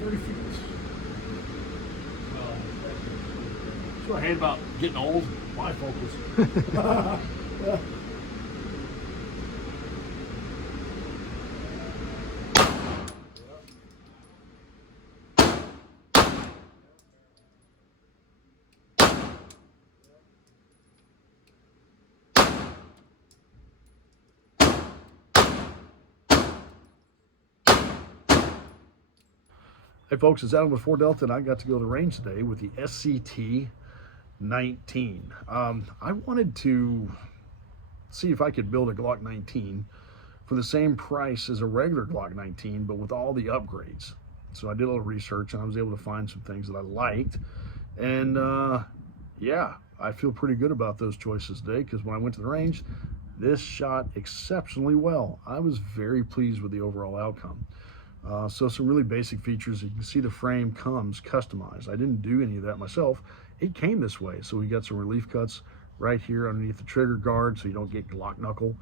30 feet. That's what I hate about getting old. Bifocals. Yeah. Hey folks, it's Adam with 4 Delta, and I got to go to the range today with the SCT 19. I wanted to see if I could build a Glock 19 for the same price as a regular Glock 19, but with all the upgrades. So I did a little research, and I was able to find some things that I liked. And yeah, I feel pretty good about those choices today, because when I went to the range, this shot exceptionally well. I was very pleased with the overall outcome. So some really basic features. You can see the frame comes customized. I didn't do any of that myself. It came this way. So we got some relief cuts right here underneath the trigger guard so you don't get Glock knuckle.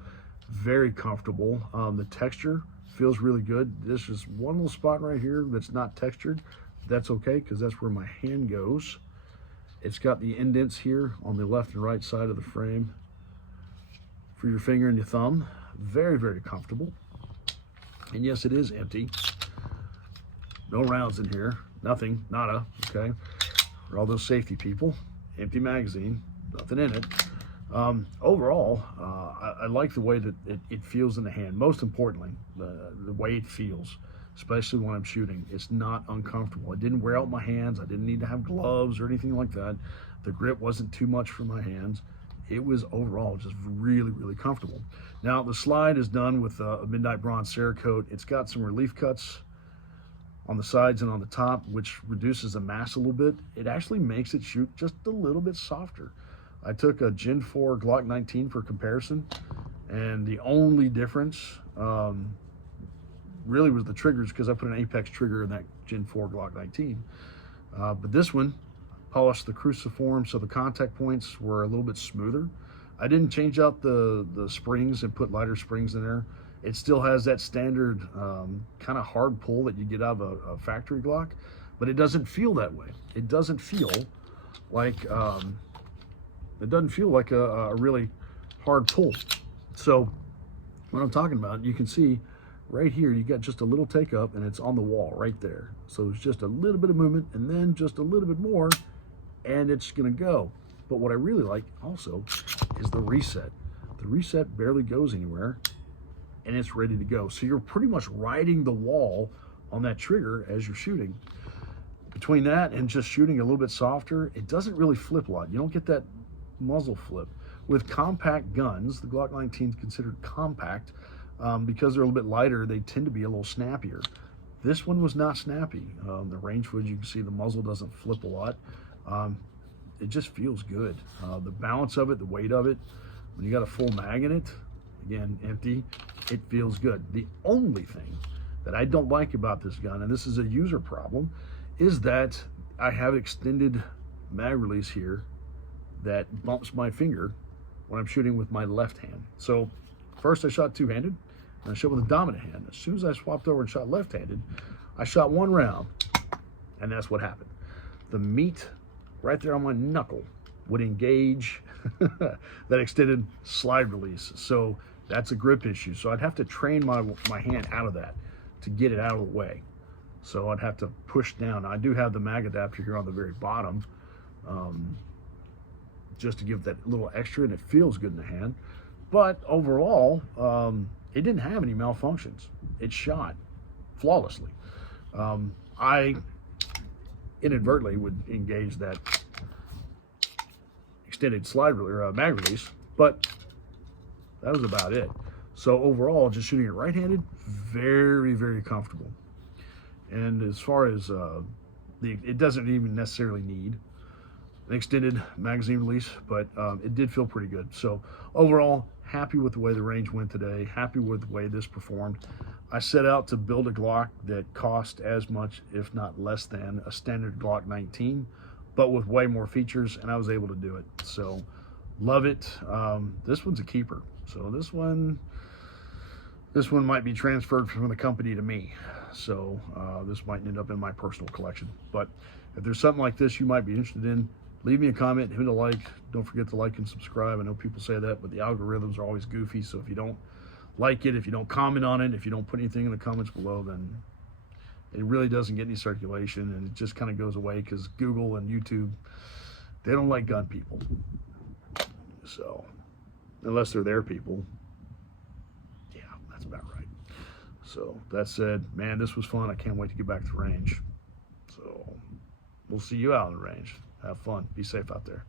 Very comfortable. The texture feels really good. This is one little spot right here that's not textured. That's okay, because that's where my hand goes. It's got the indents here on the left and right side of the frame for your finger and your thumb. Very, very comfortable. And yes, it is empty. No rounds in here. Nothing. Nada. Okay. For all those safety people. Empty magazine. Nothing in it. Overall, I like the way that it feels in the hand. Most importantly, the way it feels, especially when I'm shooting. It's not uncomfortable. It didn't wear out my hands. I didn't need to have gloves or anything like that. The grip wasn't too much for my hands. It was overall just really, really comfortable. Now, the slide is done with a Midnight Bronze Cerakote. It's got some relief cuts on the sides and on the top, which reduces the mass a little bit. It actually makes it shoot just a little bit softer. I took a Gen 4 Glock 19 for comparison, and the only difference really was the triggers, because I put an Apex trigger in that Gen 4 Glock 19. But this one, polished the cruciform so the contact points were a little bit smoother. I didn't change out the springs and put lighter springs in there. It still has that standard kind of hard pull that you get out of a factory Glock, but it doesn't feel that way. It doesn't feel like a really hard pull. So what I'm talking about, you can see right here, you got just a little take up, and it's on the wall right there. So it's just a little bit of movement, and then just a little bit more, and it's gonna go. But what I really like also is the reset. The reset barely goes anywhere, and it's ready to go. So you're pretty much riding the wall on that trigger as you're shooting. Between that and just shooting a little bit softer, it doesn't really flip a lot. You don't get that muzzle flip. With compact guns, the Glock 19 is considered compact because they're a little bit lighter. They tend to be a little snappier. This one was not snappy. The range footage, you can see the muzzle doesn't flip a lot. It just feels good. The balance of it, the weight of it, when you got a full mag in it, again, empty, it feels good. The only thing that I don't like about this gun, and this is a user problem, is that I have extended mag release here that bumps my finger when I'm shooting with my left hand. So first I shot two-handed, and I shot with a dominant hand. As soon as I swapped over and shot left-handed, I shot one round, and that's what happened. The meat right there on my knuckle would engage that extended slide release. So that's a grip issue. So I'd have to train my hand out of that to get it out of the way. So I'd have to push down. I do have the mag adapter here on the very bottom, just to give that little extra, and it feels good in the hand. But overall, it didn't have any malfunctions. It shot flawlessly. I inadvertently would engage that extended slide or mag release, but that was about it. So overall, just shooting it right-handed, very, very comfortable. And as far as it doesn't even necessarily need an extended magazine release, but it did feel pretty good. So overall, happy with the way the range went today, happy with the way this performed. I set out to build a Glock that cost as much, if not less than, a standard Glock 19, but with way more features, and I was able to do it. So love it. This one's a keeper. So this one this one might be transferred from the company to me. So this might end up in my personal collection. But if there's something like this you might be interested in, leave me a comment, hit a like. Don't forget to like and subscribe. I know people say that, but the algorithms are always goofy. So if you don't like it, if you don't comment on it, if you don't put anything in the comments below, then it really doesn't get any circulation, and it just kind of goes away, because Google and YouTube, they don't like gun people. So unless they're their people. Yeah, that's about right. So that said, man, this was fun. I can't wait to get back to the range. So we'll see you out on the range. Have fun. Be safe out there.